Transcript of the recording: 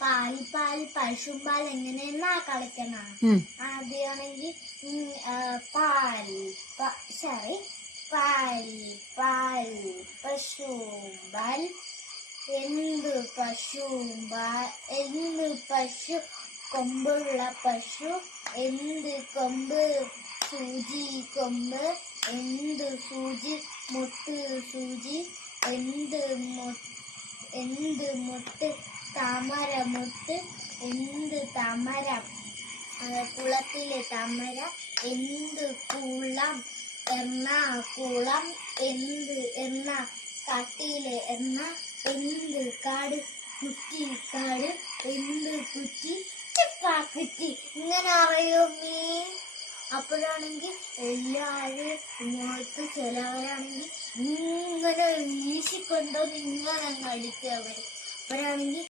പാൽ പശുമ്പാൽ എങ്ങനെയെന്നാ കളിക്കണ. ആദ്യമാണെങ്കിൽ പാൽ പശുമ്പാൽ എന്ത് പശു കൊമ്പുള്ള പശു എന്ത് കൊമ്പ് സൂചി കൊമ്പ് എന്ത് സൂചി സൂചി എന്ത് മുട്ട് താമര മുട്ട് എന്ത് താമര കുളത്തിലെ താമര എന്ത് കുളം കുളം എന്ത് കാട്ടിലെ എന്ത് കാട് കാട് എന്ത് കുറ്റി കുറ്റി ഇങ്ങനെ അറിയോ മീ. അപ്പോഴാണെങ്കിൽ എല്ലാവരും ഇങ്ങോട്ട് ചിലവരാണെങ്കിൽ ഇങ്ങനെ വീശിക്കൊണ്ടോ ഇങ്ങനെ അങ്ങ് അടിക്കുക. അപ്പോഴാണെങ്കിൽ